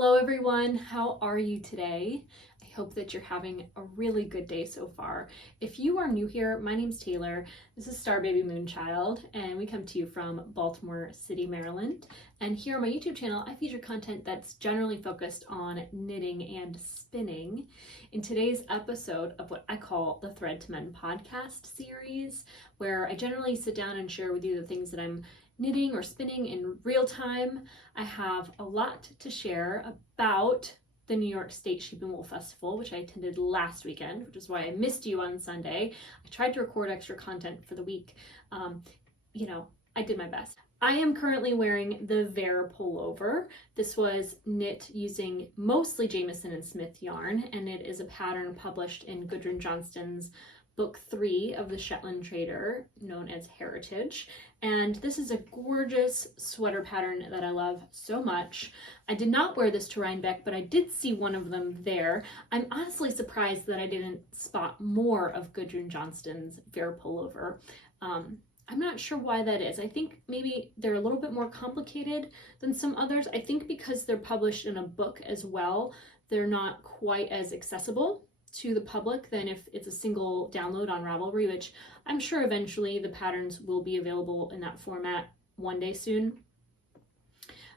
Hello everyone, how are you today? I hope that you're having a really good day so far. If you are new here, my name's Taylor. This is Star Baby Moonchild, and we come to you from Baltimore City, Maryland. And here on my YouTube channel, I feature content that's generally focused on knitting and spinning. In today's episode of what I call the Thread to Mend podcast series, where I generally sit down and share with you the things that I'm knitting or spinning in real time, I have a lot to share about the New York State Sheep and Wool Festival, which I attended last weekend, which is why I missed you on Sunday. I tried to record extra content for the week. I did my best. I am currently wearing the Vera pullover. This was knit using mostly Jamieson and Smith yarn, and it is a pattern published in Gudrun Johnston's book 3 of the Shetland Trader, known as Heritage. And this is a gorgeous sweater pattern that I love so much. I did not wear this to Rhinebeck, but I did see one of them there. I'm honestly surprised that I didn't spot more of Gudrun Johnston's Vera pullover. I'm not sure why that is. I think maybe they're a little bit more complicated than some others. I think because they're published in a book as well, they're not quite as accessible to the public than if it's a single download on Ravelry, which I'm sure eventually the patterns will be available in that format one day soon.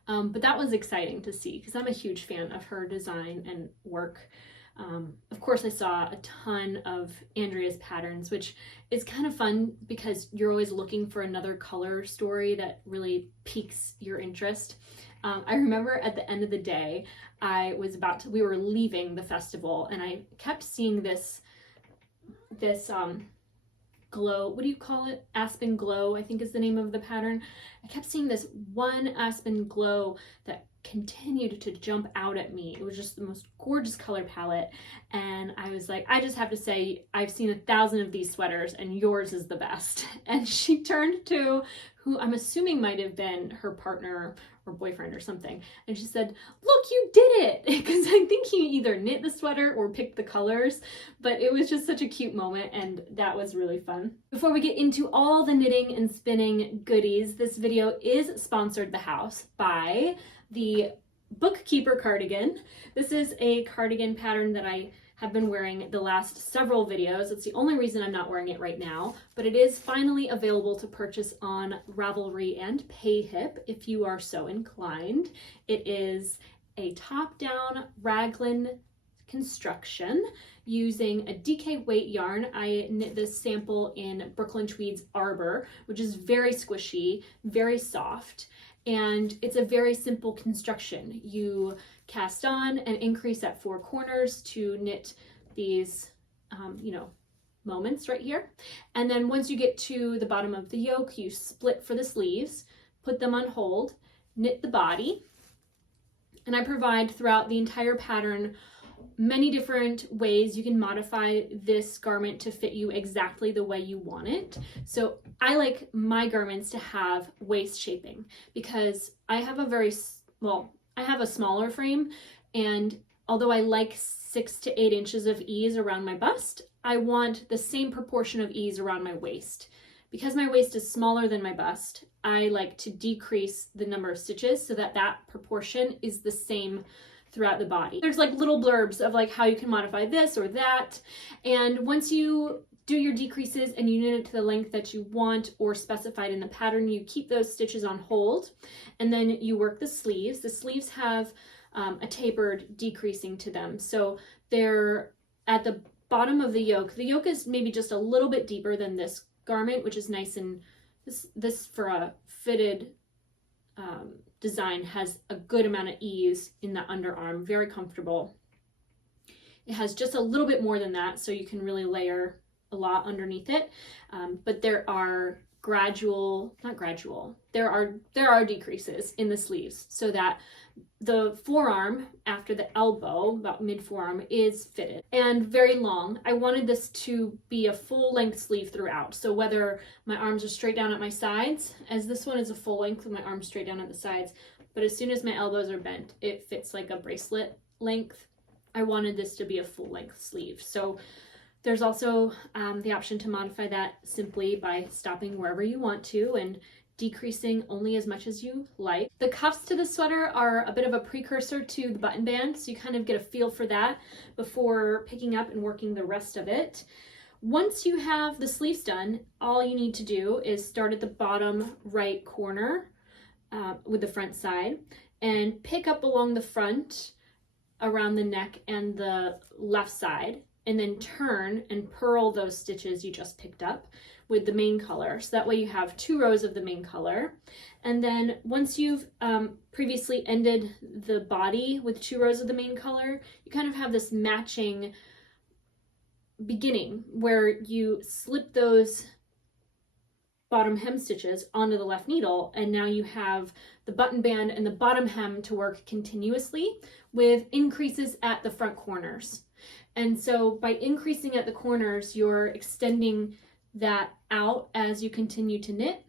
But that was exciting to see because I'm a huge fan of her design and work. Of course, I saw a ton of Andrea's patterns, which is kind of fun because you're always looking for another color story that really piques your interest. I remember at the end of the day, we were leaving the festival, and I kept seeing this glow, what do you call it? Aspen glow, I think is the name of the pattern. I kept seeing this one aspen glow that continued to jump out at me. It was just the most gorgeous color palette, and I was like, I just have to say, I've seen 1,000 of these sweaters and yours is the best. And she turned to who I'm assuming might have been her partner or boyfriend or something, and she said, look, you did it, because I think he either knit the sweater or picked the colors, but it was just such a cute moment, and that was really fun. Before we get into all the knitting and spinning goodies, this video is sponsored the house by the Bookkeeper cardigan. This is a cardigan pattern that I have been wearing the last several videos. It's the only reason I'm not wearing it right now, but it is finally available to purchase on Ravelry and Payhip if you are so inclined. It is a top-down raglan construction using a DK weight yarn. I knit this sample in Brooklyn Tweed's Arbor, which is very squishy, very soft, and it's a very simple construction. You cast on and increase at 4 corners to knit these, moments right here. And then once you get to the bottom of the yoke, you split for the sleeves, put them on hold, knit the body, and I provide throughout the entire pattern many different ways you can modify this garment to fit you exactly the way you want it. So I like my garments to have waist shaping because I have a smaller frame, and although I like 6 to 8 inches of ease around my bust, I want the same proportion of ease around my waist. Because my waist is smaller than my bust, I like to decrease the number of stitches so that that proportion is the same throughout the body. There's like little blurbs of like how you can modify this or that, and once you do your decreases and you knit it to the length that you want or specified in the pattern, you keep those stitches on hold, and then you work the sleeves. The sleeves have a tapered decreasing to them, so they're at the bottom of the yoke. The yoke is maybe just a little bit deeper than this garment, which is nice, and this for a fitted design has a good amount of ease in the underarm, very comfortable. It has just a little bit more than that, so you can really layer a lot underneath it, but there are there are decreases in the sleeves so that the forearm after the elbow, about mid-forearm, is fitted and very long. I wanted this to be a full length sleeve throughout, so whether my arms are straight down at my sides, as this one is a full length with my arms straight down at the sides, but as soon as my elbows are bent, it fits like a bracelet length. I wanted this to be a full length sleeve. So there's also the option to modify that simply by stopping wherever you want to and decreasing only as much as you like. The cuffs to the sweater are a bit of a precursor to the button band, so you kind of get a feel for that before picking up and working the rest of it. Once you have the sleeves done, all you need to do is start at the bottom right corner with the front side and pick up along the front around the neck and the left side, and then turn and purl those stitches you just picked up with the main color. So that way you have 2 rows of the main color. And then once you've previously ended the body with 2 rows of the main color, you kind of have this matching beginning where you slip those bottom hem stitches onto the left needle, and now you have the button band and the bottom hem to work continuously with increases at the front corners. And so by increasing at the corners, you're extending that out as you continue to knit,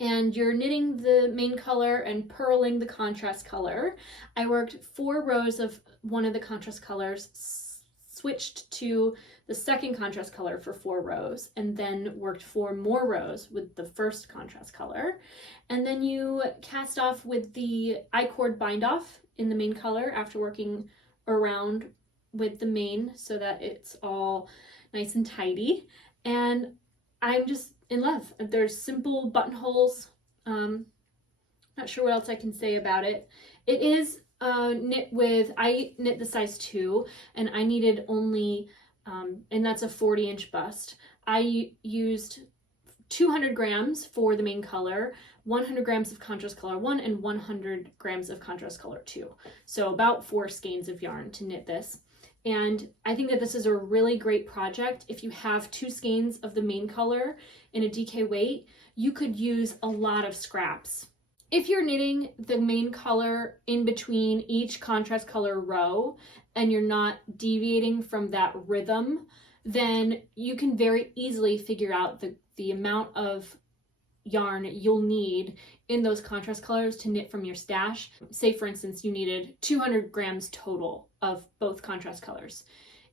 and you're knitting the main color and purling the contrast color. I worked 4 rows of one of the contrast colors, switched to the second contrast color for 4 rows, and then worked 4 more rows with the first contrast color. And then you cast off with the I-cord bind off in the main color after working around with the main so that it's all nice and tidy. And I'm just in love. There's simple buttonholes. Not sure what else I can say about it. It is knit with, I knit the size 2, and I needed only, and that's a 40-inch bust. I used 200 grams for the main color, 100 grams of contrast color 1, and 100 grams of contrast color 2. So about 4 skeins of yarn to knit this. And I think that this is a really great project. If you have 2 skeins of the main color in a DK weight, you could use a lot of scraps. If you're knitting the main color in between each contrast color row and you're not deviating from that rhythm, then you can very easily figure out the amount of yarn you'll need in those contrast colors to knit from your stash. Say for instance you needed 200 grams total of both contrast colors.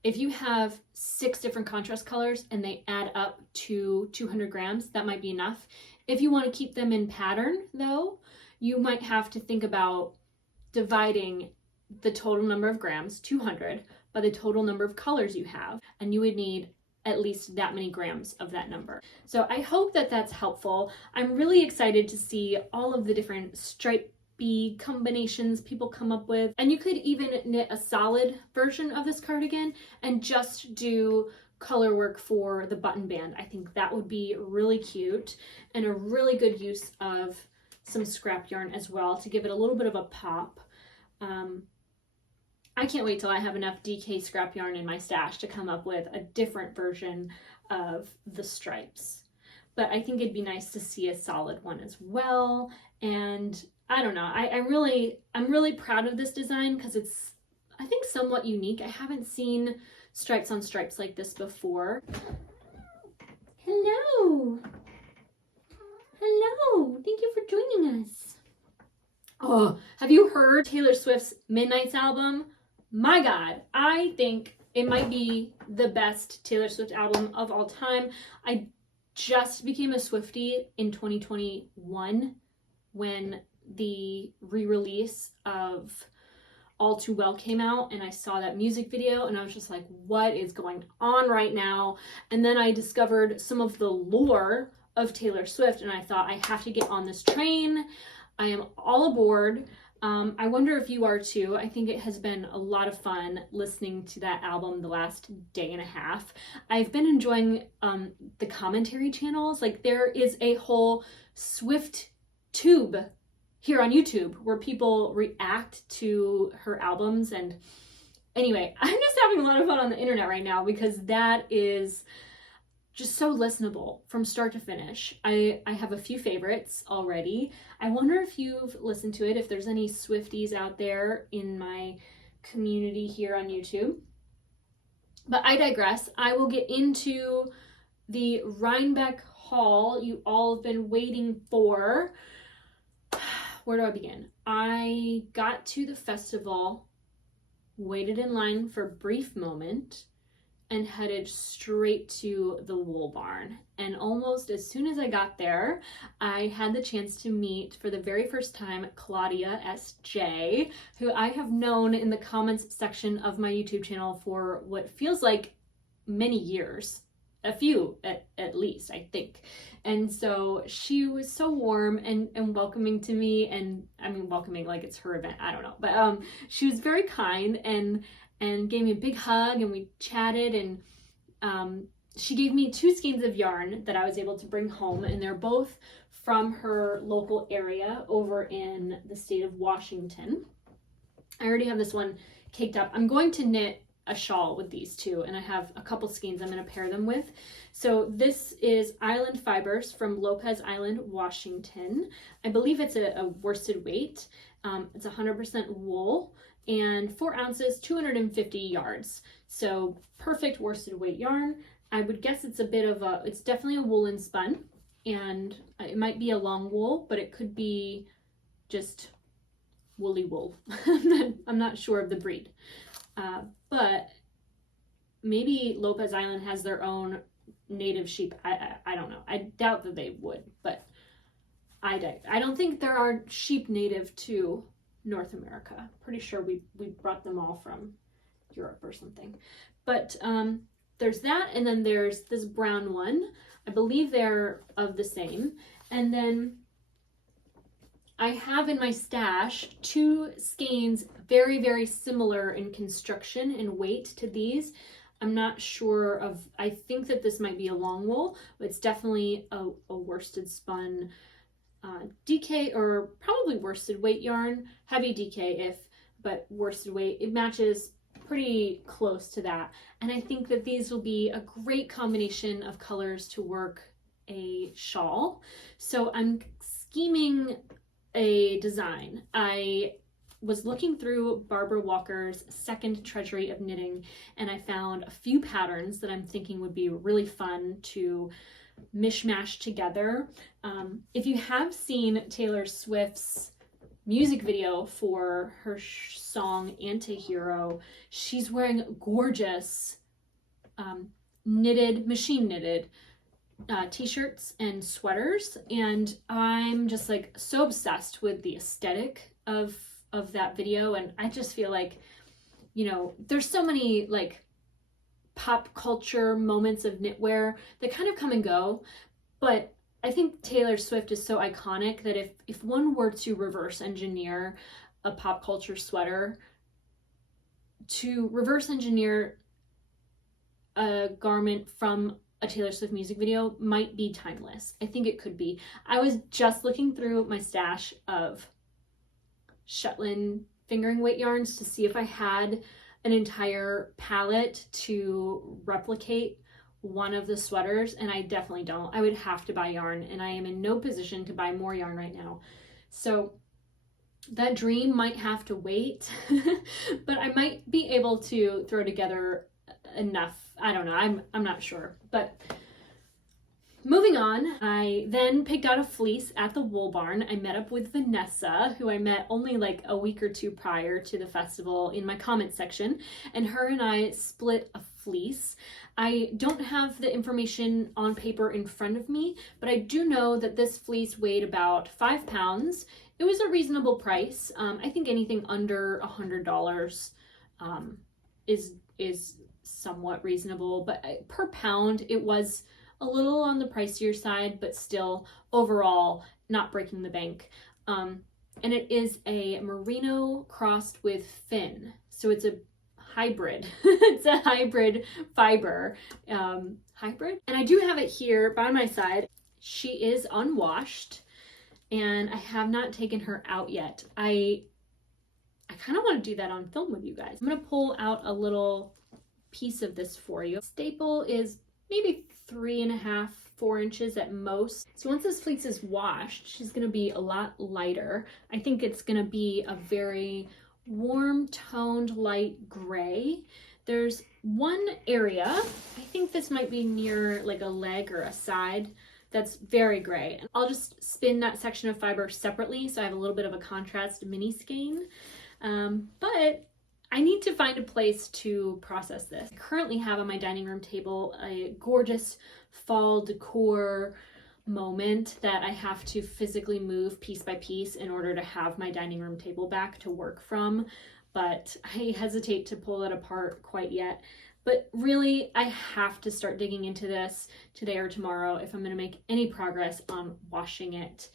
If you have 6 different contrast colors and they add up to 200 grams, that might be enough. If you want to keep them in pattern though, you might have to think about dividing the total number of grams, 200, by the total number of colors you have, and you would need at least that many grams of that number. So I hope that that's helpful. I'm really excited to see all of the different stripey combinations people come up with. And you could even knit a solid version of this cardigan and just do color work for the button band. I think that would be really cute and a really good use of some scrap yarn as well to give it a little bit of a pop. I can't wait till I have enough DK scrap yarn in my stash to come up with a different version of the stripes. But I think it'd be nice to see a solid one as well. And I don't know, I'm really proud of this design because it's, I think, somewhat unique. I haven't seen stripes on stripes like this before. Hello. Hello, thank you for joining us. Oh, have you heard Taylor Swift's Midnight's album? My God, I think it might be the best Taylor Swift album of all time. I just became a Swiftie in 2021 when the re-release of All Too Well came out, and I saw that music video and I was just like, what is going on right now? And then I discovered some of the lore of Taylor Swift and I thought, I have to get on this train. I am all aboard. I wonder if you are too. I think it has been a lot of fun listening to that album the last day and a half. I've been enjoying the commentary channels. Like, there is a whole Swift tube here on YouTube where people react to her albums. And anyway, I'm just having a lot of fun on the internet right now because that is just so listenable from start to finish. I have a few favorites already. I wonder if you've listened to it, if there's any Swifties out there in my community here on YouTube. But I digress. I will get into the Rhinebeck haul you all have been waiting for. Where do I begin? I got to the festival, waited in line for a brief moment, and headed straight to the wool barn. And almost as soon as I got there, I had the chance to meet for the very first time Claudia S.J., who I have known in the comments section of my YouTube channel for what feels like many years. A few at least, I think. And so she was so warm and welcoming to me, and I mean welcoming like it's her event, I don't know. But she was very kind and gave me a big hug, and we chatted, and she gave me 2 skeins of yarn that I was able to bring home, and they're both from her local area over in the state of Washington. I already have this one caked up. I'm going to knit a shawl with these 2, and I have a couple skeins I'm going to pair them with. So this is Island Fibers from Lopez Island, Washington. I believe it's a worsted weight. It's 100% wool and 4 ounces, 250 yards. So perfect worsted weight yarn. I would guess it's it's definitely a woolen spun, and it might be a long wool, but it could be just woolly wool. I'm not sure of the breed. But maybe Lopez Island has their own native sheep. I don't know. I doubt that they would, but I don't think there are sheep native to North America. Pretty sure we brought them all from Europe or something. But there's that, and then there's this brown one. I believe they're of the same. And then I have in my stash 2 skeins very, very similar in construction and weight to these. I'm not sure of, I think that this might be a long wool, but it's definitely a worsted spun DK, or probably worsted weight yarn, heavy DK but worsted weight. It matches pretty close to that. And I think that these will be a great combination of colors to work a shawl. So I'm scheming a design. I was looking through Barbara Walker's Second Treasury of Knitting, and I found a few patterns that I'm thinking would be really fun to mishmash together. If you have seen Taylor Swift's music video for her song Antihero, she's wearing gorgeous machine knitted t-shirts and sweaters, and I'm just like so obsessed with the aesthetic of that video. And I just feel like, you know, there's so many like pop culture moments of knitwear that kind of come and go, but I think Taylor Swift is so iconic that if one were to reverse engineer a pop culture sweater, to reverse engineer a garment from a Taylor Swift music video might be timeless. I think it could be. I was just looking through my stash of Shetland fingering weight yarns to see if I had an entire palette to replicate one of the sweaters, and I definitely don't. I would have to buy yarn, and I am in no position to buy more yarn right now. So that dream might have to wait, but I might be able to throw together enough. I don't know. I'm not sure. But moving on, I then picked out a fleece at the wool barn. I met up with Vanessa, who I met only like a week or 2 prior to the festival, in my comment section, and her and I split a fleece. I don't have the information on paper in front of me, but I do know that this fleece weighed about 5 pounds. It was a reasonable price. I think anything under $100 is somewhat reasonable, but per pound it was a little on the pricier side, but still overall not breaking the bank. And it is a merino crossed with fin, so it's a hybrid. It's a hybrid fiber. Hybrid? And I do have it here by my side. She is unwashed, and I have not taken her out yet. I kind of want to do that on film with you guys. I'm going to pull out a little piece of this for you. Staple is maybe 3.5, 4 inches at most. So once this fleece is washed, she's going to be a lot lighter. I think it's going to be a very warm toned light gray. There's one area, I think this might be near like a leg or a side, that's very gray. And I'll just spin that section of fiber separately so I have a little bit of a contrast mini skein. But I need to find a place to process this. I currently have on my dining room table a gorgeous fall decor moment that I have to physically move piece by piece in order to have my dining room table back to work from, but I hesitate to pull it apart quite yet. But really, I have to start digging into this today or tomorrow if I'm going to make any progress on washing it.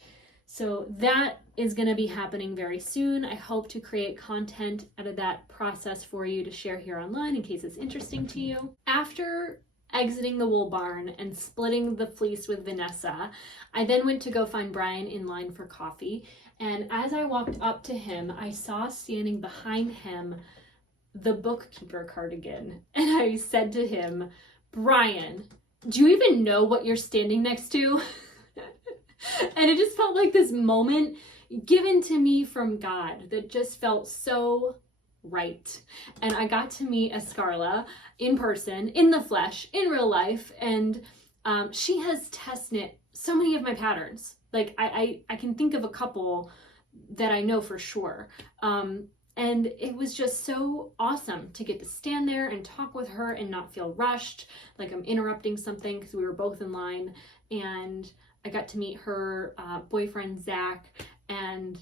So that is going to be happening very soon. I hope to create content out of that process for you to share here online in case it's interesting to you. After exiting the wool barn and splitting the fleece with Vanessa, I then went to go find Brian in line for coffee. And as I walked up to him, I saw standing behind him the Bookkeeper cardigan. And I said to him, Brian, do you even know what you're standing next to? And it just felt like this moment given to me from God that just felt so right. And I got to meet Escarla in person, in the flesh, in real life. And she has test knit so many of my patterns. Like I can think of a couple that I know for sure. And it was just so awesome to get to stand there and talk with her and not feel rushed, like I'm interrupting something, because we were both in line. And I got to meet her boyfriend, Zach, and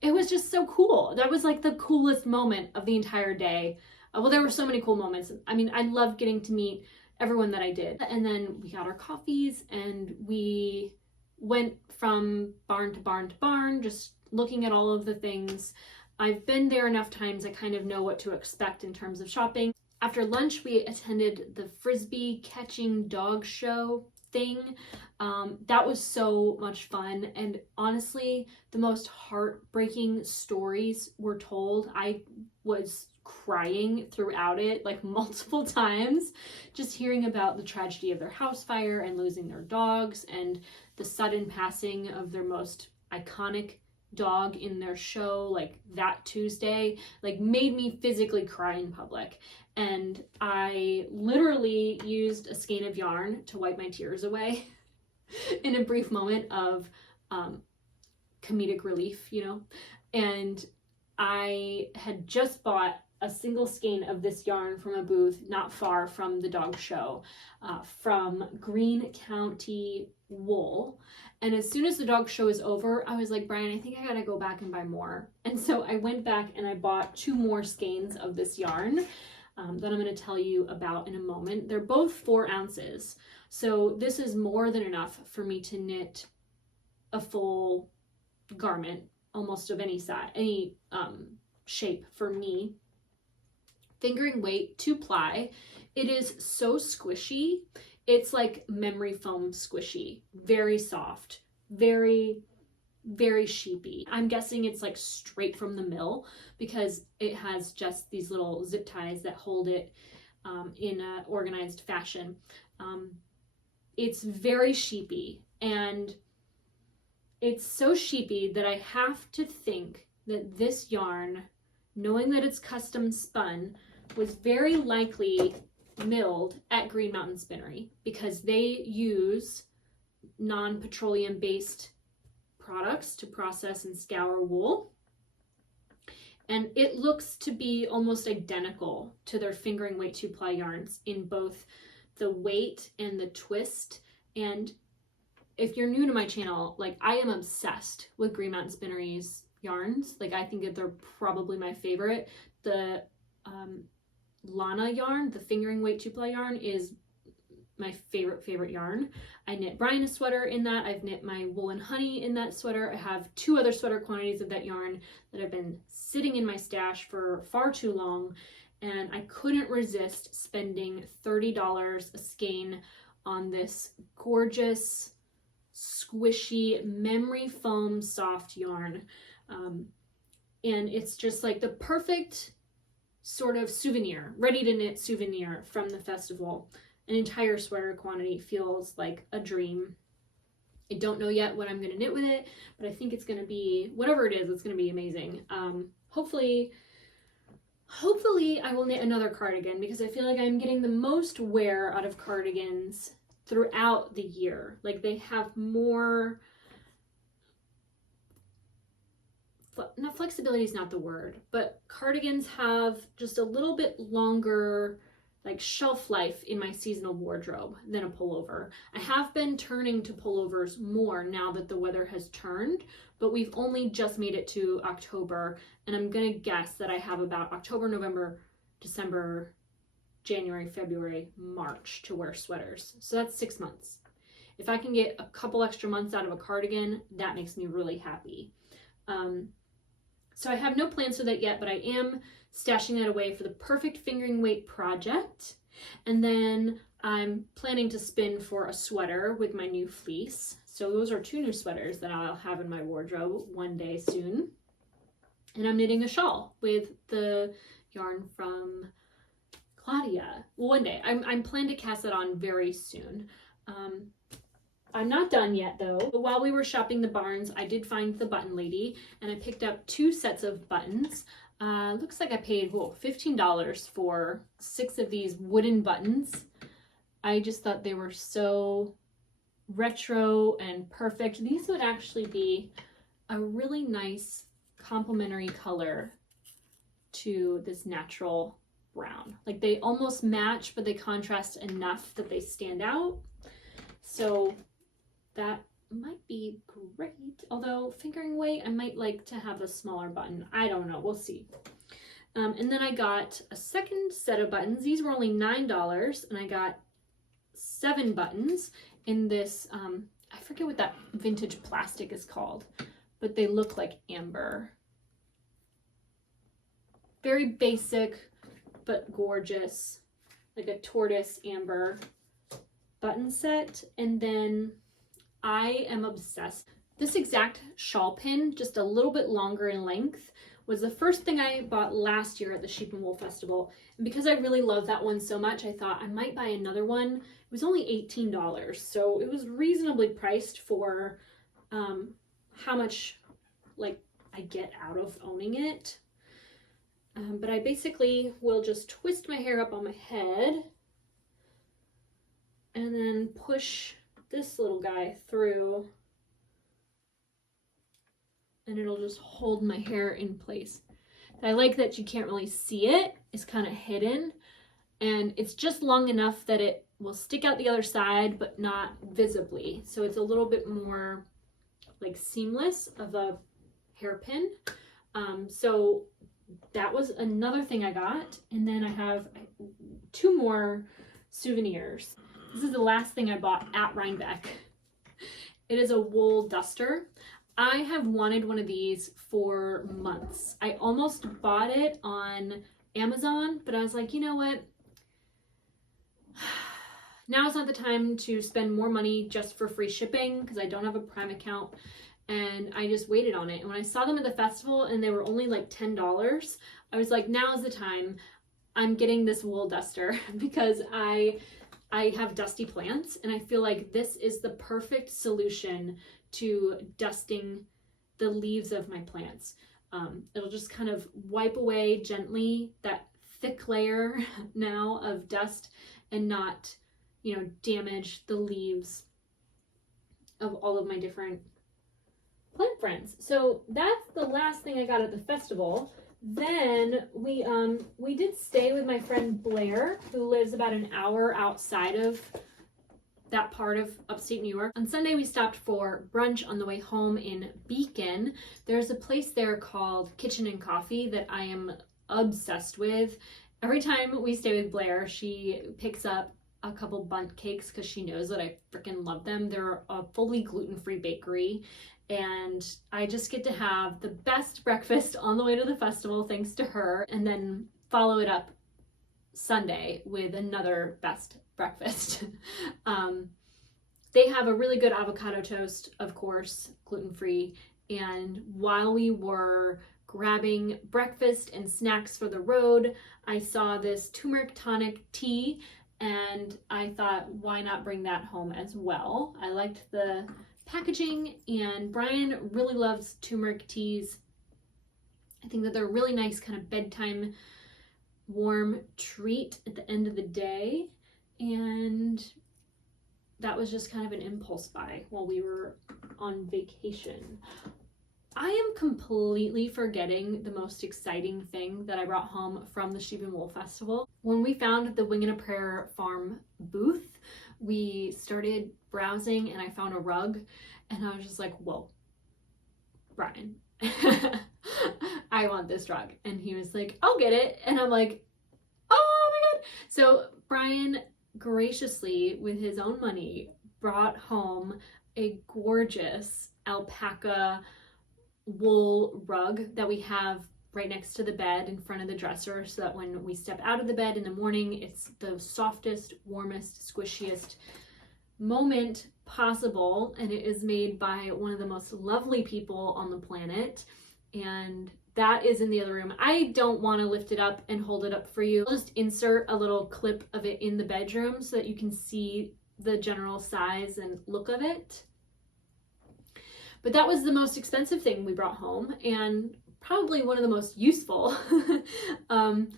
it was just so cool. That was like the coolest moment of the entire day. Well, there were so many cool moments. I mean, I loved getting to meet everyone that I did. And then we got our coffees and we went from barn to barn to barn, just looking at all of the things. I've been there enough times, I kind of know what to expect in terms of shopping. After lunch, we attended the Frisbee catching dog show thing. That was so much fun, and honestly the most heartbreaking stories were told. I was crying throughout it, like multiple times, just hearing about the tragedy of their house fire and losing their dogs and the sudden passing of their most iconic dog in their show, like that Tuesday, like made me physically cry in public. And I literally used a skein of yarn to wipe my tears away in a brief moment of comedic relief, you know. And I had just bought a single skein of this yarn from a booth not far from the dog show, from Green County Wool. And as soon as the dog show was over, I was like, Brian, I think I gotta go back and buy more. And so I went back and I bought 2 more skeins of this yarn that I'm going to tell you about in a moment. They're both 4 ounces. So this is more than enough for me to knit a full garment, almost of any size, any shape for me. Fingering weight, 2 ply. It is so squishy. It's like memory foam squishy, very soft, very, very sheepy. I'm guessing it's like straight from the mill because it has just these little zip ties that hold it in an organized fashion. It's very sheepy, and it's so sheepy that I have to think that this yarn, knowing that it's custom spun, was very likely milled at Green Mountain Spinnery because they use non-petroleum based products to process and scour wool. And it looks to be almost identical to their fingering weight 2 ply yarns in both the weight and the twist. And if you're new to my channel, like I am obsessed with Green Mountain Spinnery's yarns. Like I think that they're probably my favorite. The Lana yarn, the fingering weight 2 ply yarn, is my favorite yarn. I knit Brian a sweater in that. I've knit my Wool and Honey in that sweater. I have 2 other sweater quantities of that yarn that have been sitting in my stash for far too long, and I couldn't resist spending $30 a skein on this gorgeous, squishy, memory foam soft yarn. And it's just like the perfect sort of souvenir, ready to knit souvenir from the festival. An entire sweater quantity feels like a dream. I don't know yet what I'm going to knit with it, but I think it's going to be, whatever it is, it's going to be amazing. Hopefully I will knit another cardigan because I feel like I'm getting the most wear out of cardigans throughout the year. Like they have more no, flexibility is not the word, but cardigans have just a little bit longer like shelf life in my seasonal wardrobe than a pullover. I have been turning to pullovers more now that the weather has turned, but we've only just made it to October, and I'm gonna guess that I have about October, November, December, January, February, March to wear sweaters. So that's 6 months. If I can get a couple extra months out of a cardigan, that makes me really happy. So I have no plans for that yet, but I am stashing that away for the perfect fingering weight project. And then I'm planning to spin for a sweater with my new fleece. So those are 2 new sweaters that I'll have in my wardrobe one day soon. And I'm knitting a shawl with the yarn from Claudia. Well, one day. I'm planning to cast it on very soon. I'm not done yet though. While we were shopping the barns, I did find the button lady and I picked up 2 sets of buttons. Looks like I paid $15 for 6 of these wooden buttons. I just thought they were so retro and perfect. These would actually be a really nice complementary color to this natural brown. Like they almost match, but they contrast enough that they stand out. So that might be great. Although fingering weight, I might like to have a smaller button. I don't know, we'll see. And then I got a second set of buttons. These were only $9, and I got 7 buttons in this, I forget what that vintage plastic is called, but they look like amber. Very basic, but gorgeous, like a tortoise amber button set. And then I am obsessed. This exact shawl pin, just a little bit longer in length, was the first thing I bought last year at the Sheep and Wool Festival. And because I really love that one so much, I thought I might buy another one. It was only $18, so it was reasonably priced for how much like I get out of owning it. But I basically will just twist my hair up on my head and then push this little guy through, and it'll just hold my hair in place. I like that you can't really see it. It's kind of hidden, and it's just long enough that it will stick out the other side, but not visibly. So it's a little bit more like seamless of a hairpin. So that was another thing I got. And then I have 2 more souvenirs. This is the last thing I bought at Rhinebeck. It is a wool duster. I have wanted one of these for months. I almost bought it on Amazon, but I was like, you know what? Now is not the time to spend more money just for free shipping because I don't have a Prime account, and I just waited on it. And when I saw them at the festival and they were only like $10, I was like, now is the time. I'm getting this wool duster because I have dusty plants, and I feel like this is the perfect solution to dusting the leaves of my plants. It'll just kind of wipe away gently that thick layer now of dust and not, you know, damage the leaves of all of my different plant friends. So that's the last thing I got at the festival. Then we did stay with my friend Blair, who lives about an hour outside of that part of upstate New York. On Sunday, we stopped for brunch on the way home in Beacon. There's a place there called Kitchen and Coffee that I am obsessed with. Every time we stay with Blair, she picks up a couple bundt cakes because she knows that I freaking love them. They're a fully gluten-free bakery, and I just get to have the best breakfast on the way to the festival thanks to her, and then follow it up Sunday with another best breakfast. They have a really good avocado toast, of course, gluten-free. And while we were grabbing breakfast and snacks for the road, I saw this turmeric tonic tea, and I thought, why not bring that home as well? I liked the packaging, and Brian really loves turmeric teas. I think that they're a really nice kind of bedtime warm treat at the end of the day, and that was just kind of an impulse buy while we were on vacation. I am completely forgetting the most exciting thing that I brought home from the Sheep and Wool Festival. When we found the Wing and a Prayer Farm booth, we started browsing and I found a rug and I was just like, whoa, Brian, I want this rug. And he was like, I'll get it. And I'm like, oh my God. So Brian graciously, with his own money, brought home a gorgeous alpaca wool rug that we have right next to the bed in front of the dresser, so that when we step out of the bed in the morning, it's the softest, warmest, squishiest moment possible. And it is made by one of the most lovely people on the planet, and that is in the other room. I don't want to lift it up and hold it up for you. I'll just insert a little clip of it in the bedroom so that you can see the general size and look of it. But that was the most expensive thing we brought home, and probably one of the most useful. And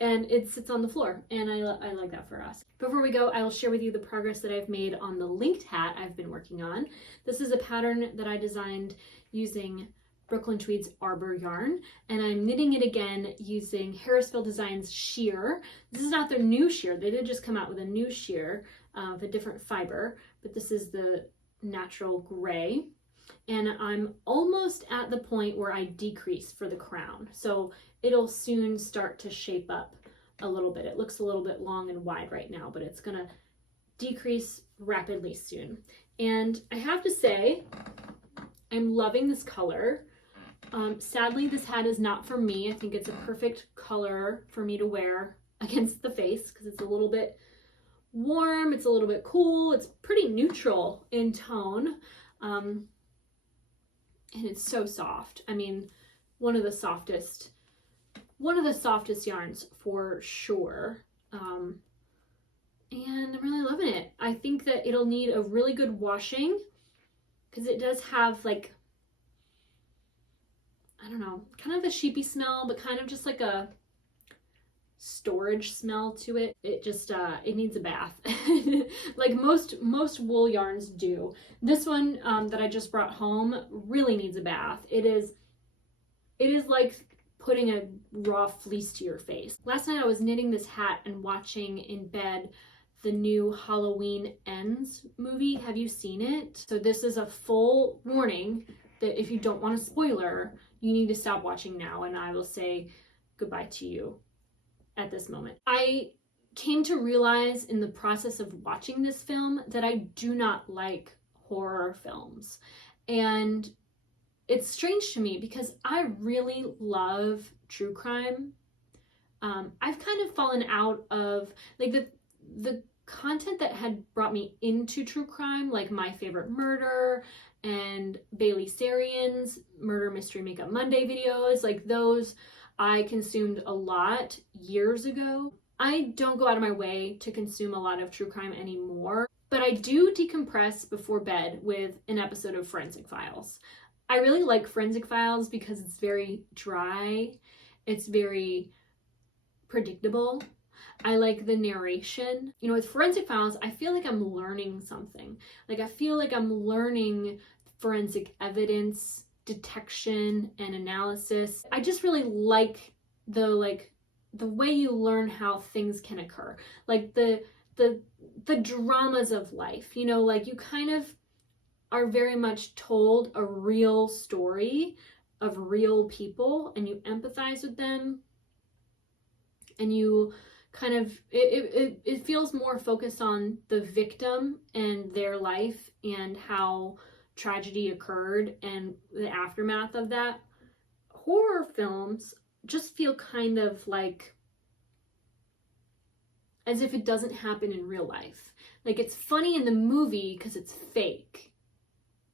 it sits on the floor, and I like that for us. Before we go, I will share with you the progress that I've made on the linked hat I've been working on. This is a pattern that I designed using Brooklyn Tweed's Arbor yarn, and I'm knitting it again using Harrisville Designs sheer. This is not their new sheer. They did just come out with a new sheer of a different fiber, but this is the natural gray. And I'm almost at the point where I decrease for the crown. So it'll soon start to shape up a little bit. It looks a little bit long and wide right now, but it's gonna decrease rapidly soon. And I have to say, I'm loving this color. Sadly, this hat is not for me. I think it's a perfect color for me to wear against the face because it's a little bit warm, it's a little bit cool, it's pretty neutral in tone. And it's so soft. I mean, one of the softest yarns for sure. And I'm really loving it. I think that it'll need a really good washing because it does have like, I don't know, kind of a sheepy smell, but kind of just like a storage smell to it. It just it needs a bath. Like most wool yarns do. This one that I just brought home really needs a bath. It is like putting a raw fleece to your face. Last night I was knitting this hat and watching in bed the new Halloween Ends movie. Have you seen it? So this is a full warning that if you don't want a spoiler, you need to stop watching now, and I will say goodbye to you at this moment. I came to realize in the process of watching this film that I do not like horror films. And it's strange to me because I really love true crime. I've kind of fallen out of like the content that had brought me into true crime, like My Favorite Murder and Bailey Sarian's Murder Mystery Makeup Monday videos, like those I consumed a lot years ago. I don't go out of my way to consume a lot of true crime anymore, but I do decompress before bed with an episode of Forensic Files. I really like Forensic Files because it's very dry, it's very predictable. I like the narration. You know, with Forensic Files, I feel like I'm learning something. Like I feel like I'm learning forensic evidence detection and analysis. I just really like the way you learn how things can occur. Like the dramas of life, you know, like you kind of are very much told a real story of real people and you empathize with them and you kind of, it feels more focused on the victim and their life and how tragedy occurred and the aftermath of that. Horror films just feel kind of like as if it doesn't happen in real life. Like it's funny in the movie because it's fake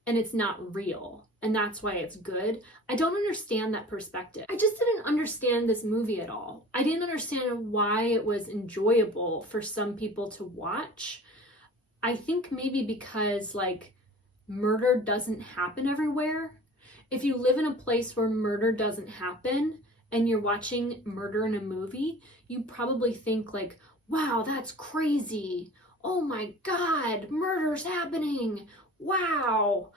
and it's not real, and that's why it's good. I don't understand that perspective. I just didn't understand this movie at all. I didn't understand why it was enjoyable for some people to watch. I think maybe because like murder doesn't happen everywhere. If you live in a place where murder doesn't happen and you're watching murder in a movie, you probably think like, wow, that's crazy. Oh my God, murder's happening. Wow.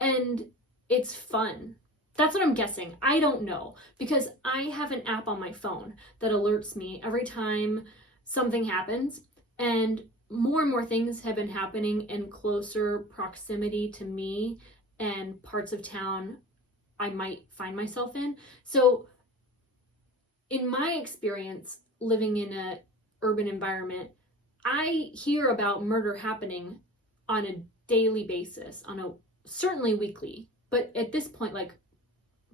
And it's fun. That's what I'm guessing. I don't know, because I have an app on my phone that alerts me every time something happens, and more things have been happening in closer proximity to me and parts of town I might find myself in. So in my experience living in a urban environment, I hear about murder happening on a daily basis, certainly weekly, but at this point, like,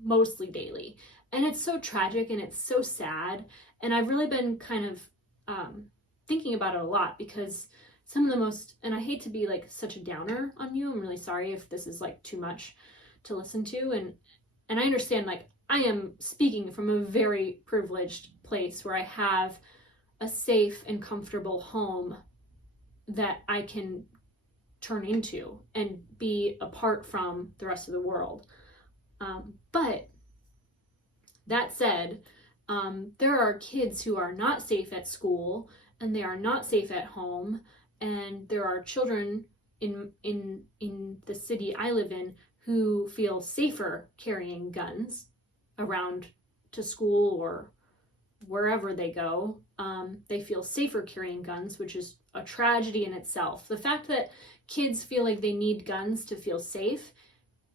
mostly daily. And it's so tragic and it's so sad. And I've really been kind of thinking about it a lot, because some of the most, and I hate to be like such a downer on you, I'm really sorry if this is like too much to listen to. And I understand, like, I am speaking from a very privileged place where I have a safe and comfortable home that I can turn into and be apart from the rest of the world. But that said, there are kids who are not safe at school, and they are not safe at home, and there are children in the city I live in who feel safer carrying guns around to school or wherever they go. They feel safer carrying guns, which is a tragedy in itself. The fact that kids feel like they need guns to feel safe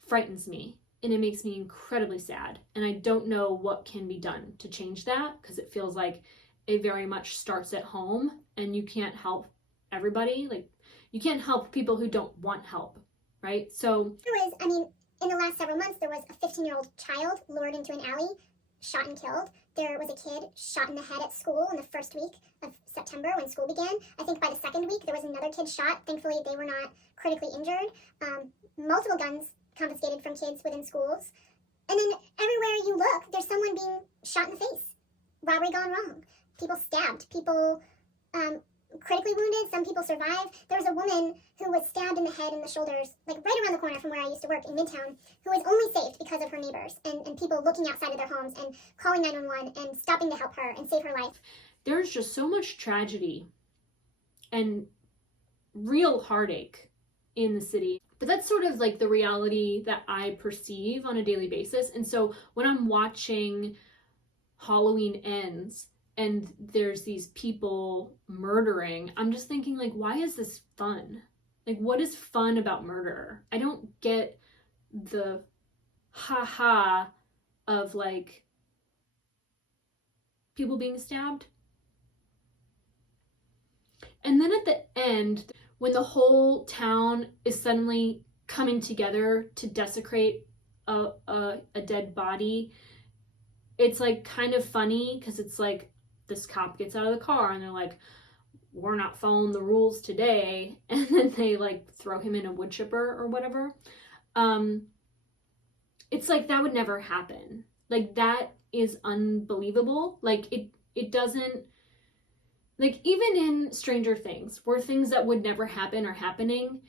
frightens me, and it makes me incredibly sad. And I don't know what can be done to change that, because it feels like it very much starts at home, and you can't help everybody. Like, you can't help people who don't want help, right? So in the last several months, there was a 15-year-old child lured into an alley, shot and killed. There was a kid shot in the head at school in the first week of September when school began. I think by the second week, there was another kid shot. Thankfully, they were not critically injured. Multiple guns confiscated from kids within schools. And then everywhere you look, there's someone being shot in the face. Robbery gone wrong. People stabbed. People critically wounded. Some people survived. There was a woman who was stabbed in the head and the shoulders, like right around the corner from where I used to work in Midtown, who was only saved because of her neighbors and people looking outside of their homes and calling 911 and stopping to help her and save her life. There's just so much tragedy and real heartache in the city. But that's sort of like the reality that I perceive on a daily basis. And so when I'm watching Halloween Ends and there's these people murdering, I'm just thinking, like, why is this fun? Like, what is fun about murder? I don't get the ha-ha of, like, people being stabbed. And then at the end, when the whole town is suddenly coming together to desecrate a dead body, it's like kind of funny, because it's like this cop gets out of the car and they're like, we're not following the rules today, and then they like throw him in a wood chipper or whatever. It's like that would never happen. Like, that is unbelievable. Like, it doesn't, like, even in Stranger Things, where things that would never happen are happening,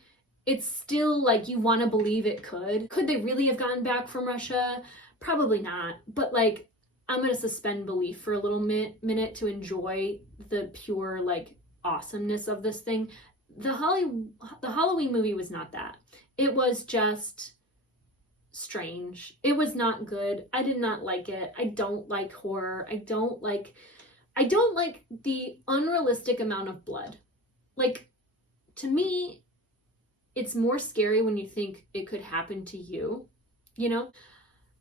it's still like you want to believe it could. Could they really have gotten back from Russia? Probably not. But like, I'm going to suspend belief for a little minute to enjoy the pure, like, awesomeness of this thing. The Halloween movie was not that. It was just strange. It was not good. I did not like it. I don't like horror. I don't like the unrealistic amount of blood. Like, to me, it's more scary when you think it could happen to you, you know?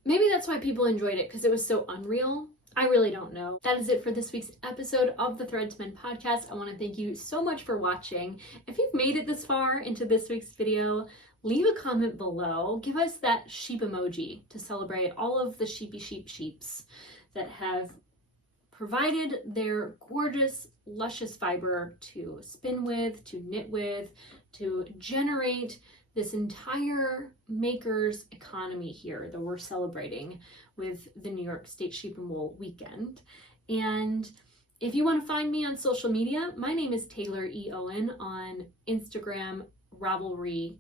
Maybe that's why people enjoyed it, because it was so unreal. I really don't know. That is it for this week's episode of the Thread to Mend podcast. I want to thank you so much for watching. If you've made it this far into this week's video, leave a comment below. Give us that sheep emoji to celebrate all of the sheeps that have provided their gorgeous, luscious fiber to spin with, to knit with, to generate this entire maker's economy here that we're celebrating with the New York State Sheep and Wool weekend. And if you want to find me on social media, my name is Taylor E. Owen on Instagram, Ravelry,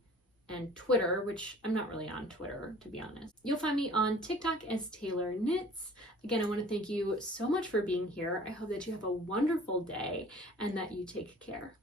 and Twitter, which I'm not really on Twitter, to be honest. You'll find me on TikTok as Taylor Knits. Again, I want to thank you so much for being here. I hope that you have a wonderful day and that you take care.